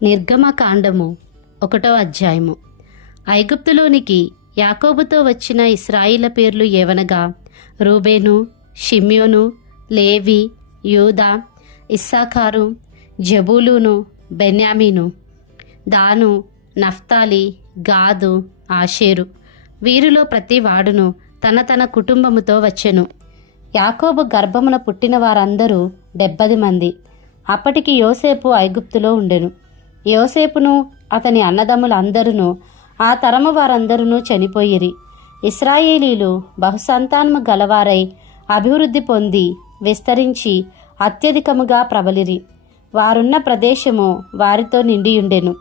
నిర్గమకాండము 1వ అధ్యాయము. ఐగుప్తులోనికి యాకోబుతో వచ్చిన ఇశ్రాయేళ్ల పేర్లు ఏవనగా రూబేను, షిమ్యోను, లేవి, యూదా, ఇస్సాకారు, జబూలూను, బెన్యామీను, దాను, నఫ్తాలి, గాదు, ఆషేరు. వీరిలో ప్రతి వాడును తన తన కుటుంబముతో వచ్చెను. యాకోబు గర్భమున పుట్టిన వారందరూ 70 మంది. అప్పటికి యోసేపు ఐగుప్తులో ఉండెను. యోసేపును అతని అన్నదమ్ములందరూ ఆ తరము వారందరూ చనిపోయిరి. ఇశ్రాయేలీలు బహుసంతానము గలవారై అభివృద్ధి పొంది విస్తరించి అత్యధికముగా ప్రబలిరి. వారున్న ప్రదేశము వారితో నిండియుండెను.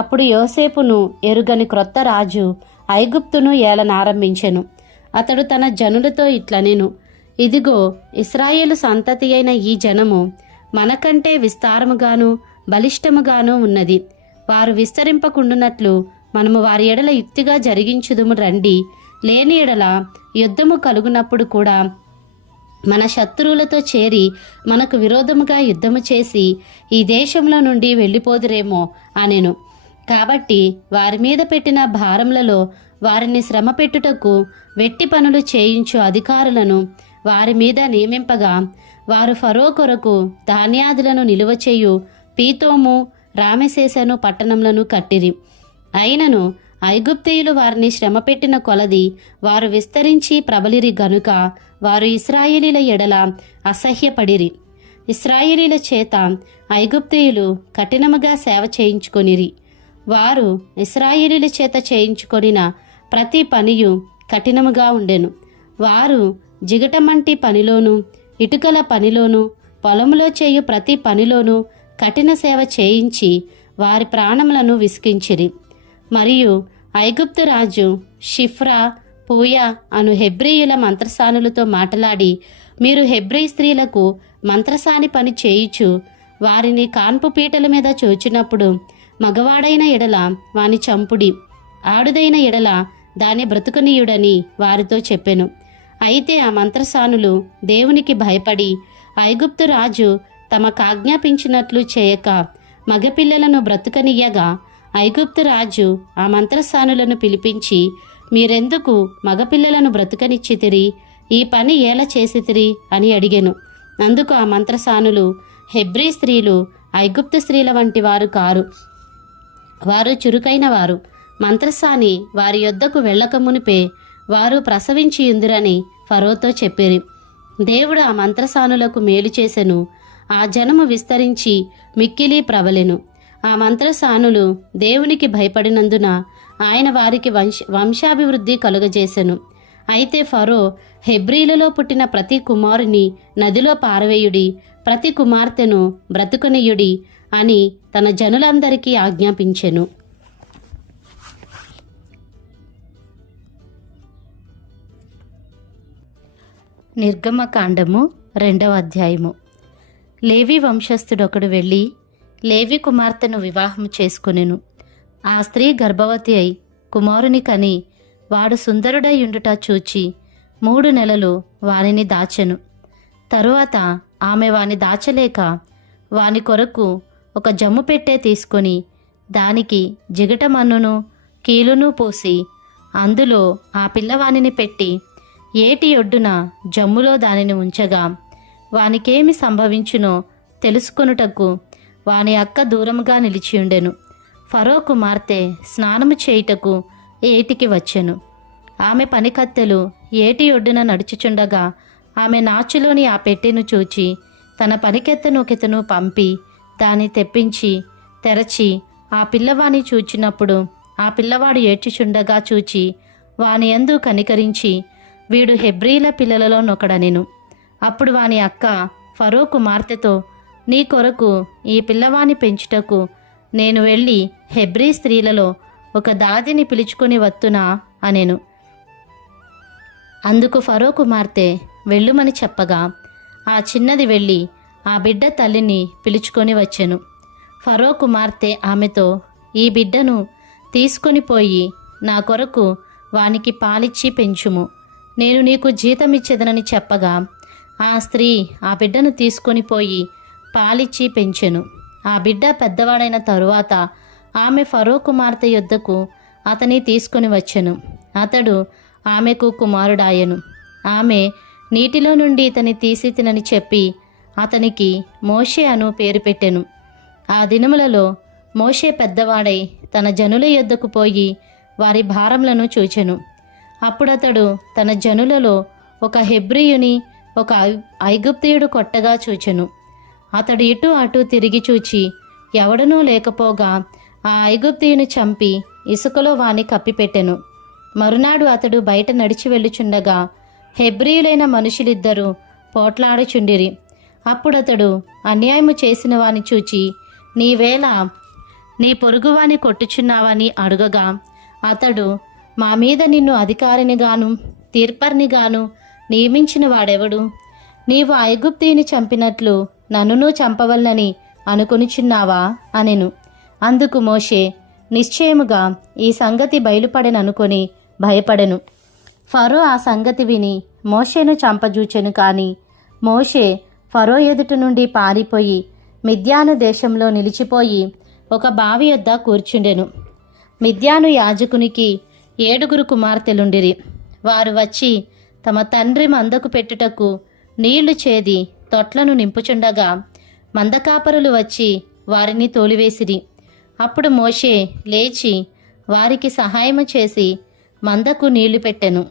అప్పుడు యోసేపును ఎరుగని క్రొత్త రాజు ఐగుప్తును ఏలనారంభించెను. అతడు తన జనులతో ఇట్లనెను, ఇదిగో, ఇశ్రాయేలు సంతతి అయిన ఈ జనము మనకంటే విస్తారముగాను బలిష్టముగాను ఉన్నది. వారు విస్తరింపకుండునట్లు మనము వారి ఎడల యుక్తిగా జరిగించుదుము రండి. లేని ఎడల యుద్ధము కలుగునప్పుడు కూడా మన శత్రువులతో చేరి మనకు విరోధముగా యుద్ధము చేసి ఈ దేశంలో నుండి వెళ్ళిపోదురేమో అనెను. కాబట్టి వారి మీద పెట్టిన భారములలో వారిని శ్రమ పెట్టుటకు వెట్టి పనులు చేయించు అధికారులను వారి మీద నియమింపగా వారు ఫరో కొరకు ధాన్యాదులను నిలువ చేయు పీతోము, రామెసేసను పట్టణములను కట్టిరి. అయినను ఐగుప్తీయులు వారిని శ్రమపెట్టిన కొలది వారు విస్తరించి ప్రబలిరి గనుక వారు ఇశ్రాయేలీల ఎడల అసహ్యపడిరి. ఇశ్రాయేలీల చేత ఐగుప్తీయులు కఠినముగా సేవ చేయించుకొనిరి. వారు ఇశ్రాయేలీల చేత చేయించుకొనిన ప్రతి పనియు కఠినముగా ఉండెను. వారు జిగటమంటి పనిలోను, ఇటుకల పనిలోను, పొలములో చేయు ప్రతి పనిలోనూ కఠిన సేవ చేయించి వారి ప్రాణములను విసికించిరి. మరియు ఐగుప్తు రాజు షిఫ్రా, పూయా అను హెబ్రీయుల మంత్రసానులతో మాట్లాడి, మీరు హెబ్రీ స్త్రీలకు మంత్రసాని పని చేయుచు వారిని కాన్పు పీటల మీద చూచినప్పుడు మగవాడైన ఎడల వాని చంపుడి, ఆడుదైన ఎడల దాని బ్రతుకనీయుడని వారితో చెప్పెను. అయితే ఆ మంత్రసానులు దేవునికి భయపడి ఐగుప్తు రాజు తమకాజ్ఞాపించినట్లు చేయక మగపిల్లలను బ్రతుకనియ్యగా ఐగుప్తు రాజు ఆ మంత్రసానులను పిలిపించి, మీరెందుకు మగపిల్లలను బ్రతుకనిచ్చితిరి? ఈ పని ఎలా చేసితిరి అని అడిగెను. అందుకు ఆ మంత్రసానులు, హెబ్రీ స్త్రీలు ఐగుప్తు స్త్రీల వంటి వారు కారు, వారు చురుకైన వారు. మంత్రసాని వారి యొద్దకు వెళ్ళక మునిపే వారు ప్రసవించియుందురని ఫరోతో చెప్పిరి. దేవుడు ఆ మంత్రసానులకు మేలు చేసెను. ఆ జనము విస్తరించి మిక్కిలి ప్రబలెను. ఆ మంత్రసానులు దేవునికి భయపడినందున ఆయన వారికి వంశాభివృద్ధి కలుగజేసెను. అయితే ఫరో, హెబ్రీలలో పుట్టిన ప్రతి కుమారుని నదిలో పారవేయుడి, ప్రతి కుమార్తెను బ్రతుకనీయుడి అని తన జనులందరికీ ఆజ్ఞాపించెను. నిర్గమకాండము 2వ అధ్యాయము. లేవి వంశస్థుడొకడు వెళ్ళి లేవి కుమార్తెను వివాహము చేసుకొనెను. ఆ స్త్రీ గర్భవతి అయి కుమారుని కని వాడు సుందరుడై ఉండుట చూచి 3 నెలలు వానిని దాచెను. తరువాత ఆమె వాని దాచలేక వాని కొరకు ఒక జమ్ము పెట్టె తీసుకొని దానికి జిగటమన్నును కీలును పోసి అందులో ఆ పిల్లవానిని పెట్టి ఏటి ఒడ్డున జమ్ములో దానిని ఉంచగా వానికేమి సంభవించునో తెలుసుకొనుటకు వాని అక్క దూరముగా నిలిచియుండెను. ఫరో కుమార్తె స్నానము చేయుటకు ఏటికి వచ్చెను. ఆమె పనికత్తెలు ఏటి ఒడ్డున నడుచుచుండగా ఆమె నాచులోని ఆ పెట్టెను చూచి తన పనికెత్తెను పంపి దాన్ని తెప్పించి తెరచి ఆ పిల్లవాని చూచినప్పుడు ఆ పిల్లవాడు ఏడ్చుచుండగా చూచి వాని యందు కనికరించి, వీడు హెబ్రీల పిల్లలలో నొకడనెను. అప్పుడు వాని అక్క ఫరో కుమార్తెతో, నీ కొరకు ఈ పిల్లవాని పెంచుటకు నేను వెళ్ళి హెబ్రీ స్త్రీలలో ఒక దాదిని పిలుచుకొని వత్తునా అనెను. అందుకు ఫరో కుమార్తె వెళ్ళుమని చెప్పగా ఆ చిన్నది వెళ్ళి ఆ బిడ్డ తల్లిని పిలుచుకొని వచ్చెను. ఫరో కుమార్తె ఆమెతో, ఈ బిడ్డను తీసుకొని పోయి నా కొరకు వానికి పాలిచ్చి పెంచుము, నేను నీకు జీతమిచ్చేదనని చెప్పగా ఆ స్త్రీ ఆ బిడ్డను తీసుకొని పోయి పాలిచ్చి పెంచెను. ఆ బిడ్డ పెద్దవాడైన తరువాత ఆమె ఫరో కుమార్తె యొద్దకు అతని తీసుకొని వచ్చెను. అతడు ఆమెకు కుమారుడాయెను. ఆమె నీటిలో నుండి ఇతని తీసి తినని చెప్పి అతనికి మోషే అను పేరు పెట్టెను. ఆ దినములలో మోషే పెద్దవాడై తన జనుల యొద్దకు పోయి వారి భారములను చూచెను. అప్పుడతడు తన జనులలో ఒక హెబ్రీయుని ఒక ఐగుప్తీయుడు కొట్టగా చూచెను. అతడు ఇటు అటు తిరిగి చూచి ఎవడనూ లేకపోగా ఆ ఐగుప్తీయుని చంపి ఇసుకలో వాని కప్పిపెట్టెను. మరునాడు అతడు బయట నడిచి వెళ్ళుచుండగా హెబ్రీయులైన మనుషులిద్దరూ పోట్లాడుచుండిరి. అప్పుడతడు అన్యాయము చేసిన వాని చూచి నీవేళ నీ పొరుగువాని కొట్టుచున్నావని అడుగగా అతడు మా మీద నిన్ను అధికారినిగాను తీర్పర్నిగాను నియమించిన వాడెవడు? నీవు ఐగుప్తీయుని చంపినట్లు నన్నును చంపవలనని అనుకొనిచున్నావా అనెను. అందుకు మోషే నిశ్చయముగా ఈ సంగతి బయలుపడెననుకొని భయపడెను. ఫరో ఆ సంగతి విని మోషేను చంపజూచెను. కాని మోషే ఫరో ఎదుట నుండి పారిపోయి మిద్యాను దేశంలో నిలిచిపోయి ఒక బావి యొద్ద కూర్చుండెను. మిద్యాను యాజకునికి 7 కుమార్తెలుండిరి. వారు వచ్చి తమ తండ్రి మందకు పెట్టుటకు నీళ్లు చేది తొట్లను నింపుచుండగా మందకాపరులు వచ్చి వారిని తోలివేసిరి. అప్పుడు మోషే లేచి వారికి సహాయము చేసి మందకు నీళ్లు పెట్టెను.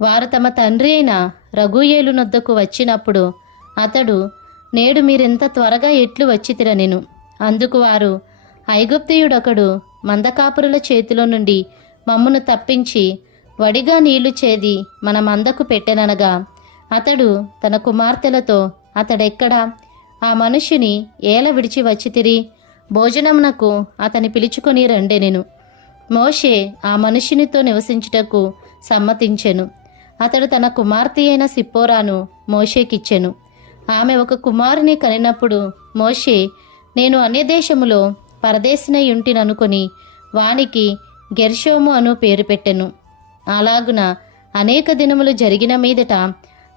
వారు తమ తండ్రి అయిన రగూయేలు నొద్దకు వచ్చినప్పుడు అతడు నేడు మీరెంత త్వరగా ఎట్లు వచ్చితిరనెను. అందుకు వారు ఐగుప్తీయుడొకడు మందకాపురుల చేతిలో నుండి మమ్మును తప్పించి వడిగా నీళ్లు చేది మన మందకు పెట్టెననగా అతడు తన కుమార్తెలతో అతడెక్కడా? ఆ మనుష్యుని ఏల విడిచి వచ్చితిరి? భోజనమునకు అతని పిలుచుకొని రండెనెను. మోషే ఆ మనుష్యునితో నివసించుటకు సమ్మతించెను. అతడు తన కుమార్తె అయిన సిప్పోరాను మోషేకిచ్చెను. ఆమె ఒక కుమారుని కనినప్పుడు మోషే నేను అన్యదేశములో పరదేశినై ఉంటిననుకొని వానికి గెర్షోము అను పేరు పెట్టెను. అలాగున అనేక దినములు జరిగిన మీదట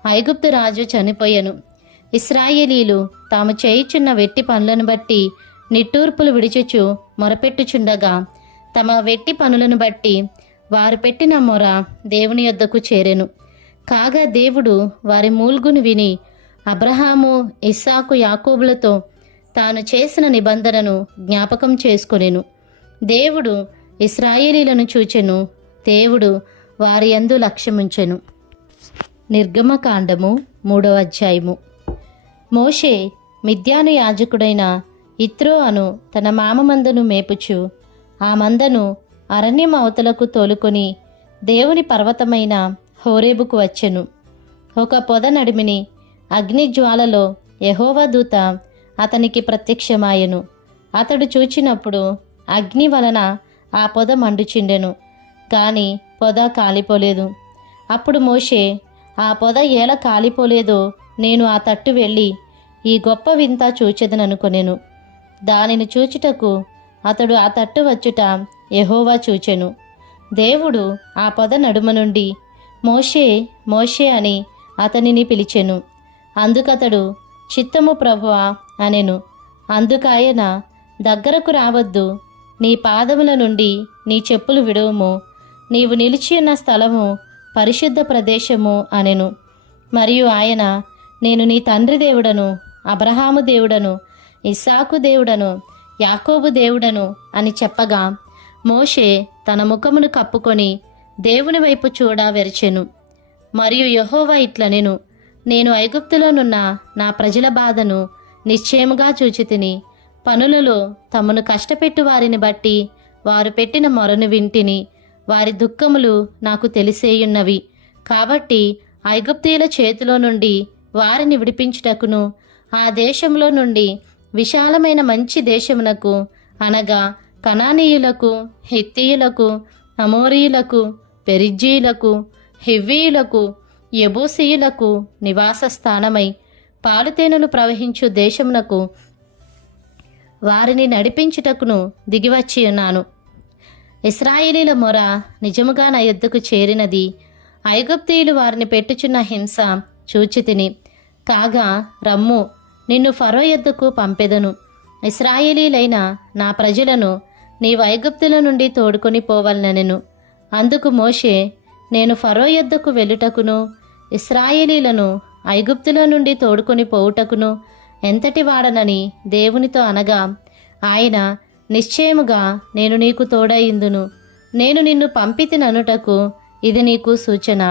ఐగుప్తు రాజు చనిపోయెను. ఇశ్రాయేలీలు తాము చేయుచున్న వెట్టి పనులను బట్టి నిట్టూర్పులు విడిచుచు మొరపెట్టుచుండగా తమ వెట్టి పనులను బట్టి వారు పెట్టిన మొర దేవుని యొద్దకు చేరెను. కాగా దేవుడు వారి మూల్గును విని అబ్రహాము, ఇస్సాకు, యాకోబులతో తాను చేసిన నిబంధనను జ్ఞాపకం చేసుకొనెను. దేవుడు ఇశ్రాయేలీలను చూచెను. దేవుడు వారి యందు లక్ష్యముంచెను. నిర్గమకాండము 3వ అధ్యాయము. మోషే మిద్యాను యాజకుడైన ఇత్రో అను తన మామ మందను మేపుచు ఆ మందను అరణ్యం అవతలకు తోలుకొని దేవుని పర్వతమైన హోరేబుకు వచ్చెను. ఒక పొద నడిమిని అగ్నిజ్వాలలో యెహోవా దూత అతనికి ప్రత్యక్షమాయెను. అతడు చూచినప్పుడు అగ్ని వలన ఆ పొద మండుచుండెను, గాని పొద కాలిపోలేదు. అప్పుడు మోషే ఆ పొద ఏల కాలిపోలేదో నేను ఆ తట్టు వెళ్ళి ఈ గొప్ప వింత చూచెదననుకొనెను. దానిని చూచుటకు అతడు ఆ తట్టు వచ్చుట యెహోవా చూచెను. దేవుడు ఆ పొద నడుమ నుండి మోషే మోషే అని అతనిని పిలిచెను. అందుకతడు చిత్తము ప్రభువా అనెను. అందుకాయన దగ్గరకు రావద్దు, నీ పాదముల నుండి నీ చెప్పులు విడువుము, నీవు నిలిచియున్న స్థలము పరిశుద్ధ ప్రదేశము అనెను. మరియు ఆయన నేను నీ తండ్రి దేవుడను, అబ్రహాము దేవుడను, ఇస్సాకు దేవుడను, యాకోబు దేవుడను అని చెప్పగా మోషే తన ముఖమును కప్పుకొని దేవుని వైపు చూడ వెరచెను. మరియు యెహోవా ఇట్లనెను, నేను ఐగుప్తులోనున్న నా ప్రజల బాధను నిశ్చయముగా చూచితిని. పనులలో తమను కష్టపెట్టు వారిని బట్టి వారు పెట్టిన మొరను వింటిని. వారి దుఃఖములు నాకు తెలిసేయున్నవి. కాబట్టి ఐగుప్తీయుల చేతిలో నుండి వారిని విడిపించుటకును ఆ దేశంలో నుండి విశాలమైన మంచి దేశమునకు అనగా కనానీయులకు, హిత్తీయులకు, అమోరీయులకు, పెరిజ్జీయులకు, హివ్వీయులకు, యెబూసీయులకు నివాస స్థానమై పాలుతేనెలు ప్రవహించు దేశమునకు వారిని నడిపించుటకును దిగివచ్చి ఉన్నాను. ఇశ్రాయేలీల మొర నిజముగా నా యొద్దకు చేరినది. ఐగుప్తీయులు వారిని పెట్టుచున్న హింస చూచితిని. కాగా రమ్ము, నిన్ను ఫరో యొద్దకు పంపెదను. ఇశ్రాయేలీలైన నా ప్రజలను నీవు ఐగుప్తుల నుండి తోడుకొని పోవలనెను. అందుకు మోషే, నేను ఫరో యొద్దకు వెళ్ళుటకును ఇశ్రాయేలీలను ఐగుప్తుల నుండి తోడుకొని పోవుటకును ఎంతటి వాడనని దేవునితో అనగా, ఆయన, నిశ్చయముగా నేను నీకు తోడయిందును, నేను నిన్ను పంపితిననుటకు ఇది నీకు సూచన.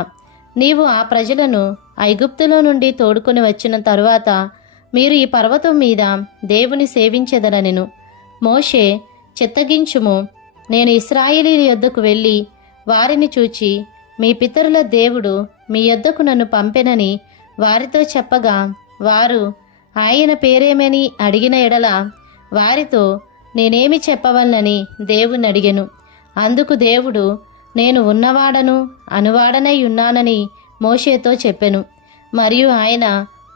నీవు ఆ ప్రజలను ఐగుప్తులో నుండి తోడుకొని వచ్చిన తరువాత మీరు ఈ పర్వతం మీద దేవుని సేవించెదరనెను. మోషే, చిత్తగించుము, నేను ఇశ్రాయేలీయుల యొద్దకు వెళ్ళి వారిని చూచి మీ పితరుల దేవుడు మీ యొద్దకు నన్ను పంపెనని వారితో చెప్పగా, వారు ఆయన పేరేమని అడిగిన ఎడల వారితో నేనేమి చెప్పవలనని దేవుని అడిగెను. అందుకు దేవుడు, నేను ఉన్నవాడను అనువాడనై ఉన్నానని మోషేతో చెప్పెను. మరియు ఆయన,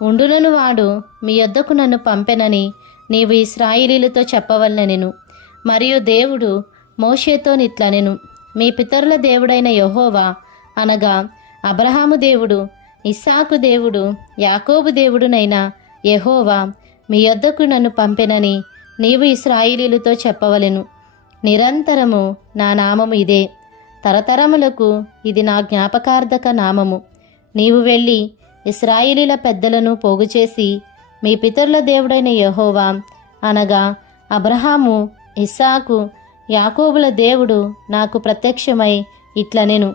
ఉండునను వాడు మీ యొద్దకు నన్ను పంపెనని నీవు ఇశ్రాయేలీయులతో చెప్పవలనెను. మరియు దేవుడు మోషేతో నిట్లనెను, మీ పితరుల దేవుడైన యెహోవా అనగా అబ్రహాము దేవుడు, ఇస్సాకు దేవుడు, యాకోబు దేవుడునైన యెహోవా మీ యొద్దకు నన్ను పంపెనని నీవు ఇశ్రాయేలీయులతో చెప్పవలెను. నిరంతరము నా నామము ఇదే, తరతరములకు ఇది నా జ్ఞాపకార్థక నామము. నీవు వెళ్ళి ఇశ్రాయేలీల పెద్దలను పోగుచేసి మీ పితరుల దేవుడైన యెహోవా అనగా అబ్రహాము, ఇస్సాకు, యాకోబుల దేవుడు నాకు ప్రత్యక్షమై ఇట్లనెను,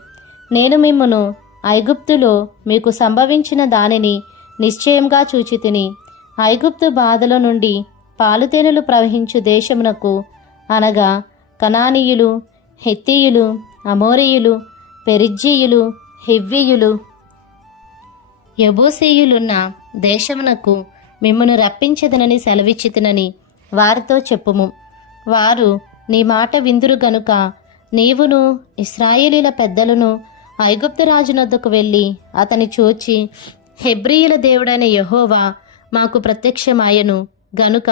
నేను మిమ్మును ఐగుప్తులో మీకు సంభవించిన దానిని నిశ్చయంగా చూచితిని. ఐగుప్తు బాధల నుండి పాలుతేనెలు ప్రవహించు దేశమునకు అనగా కనానీయులు, హెత్తీయులు, అమోరీయులు, పెరిజ్జీయులు, హివ్వీయులు, యెబూసీయులున్న దేశమునకు మిమ్మును రప్పించదనని సెలవిచ్చితినని వారితో చెప్పుము. వారు నీ మాట విందురు గనుక నీవును ఇశ్రాయేలీల పెద్దలను ఐగుప్తు రాజునొద్దకు వెళ్ళి అతని చూచి, హెబ్రీయుల దేవుడైన యెహోవా మాకు ప్రత్యక్షమాయెను గనుక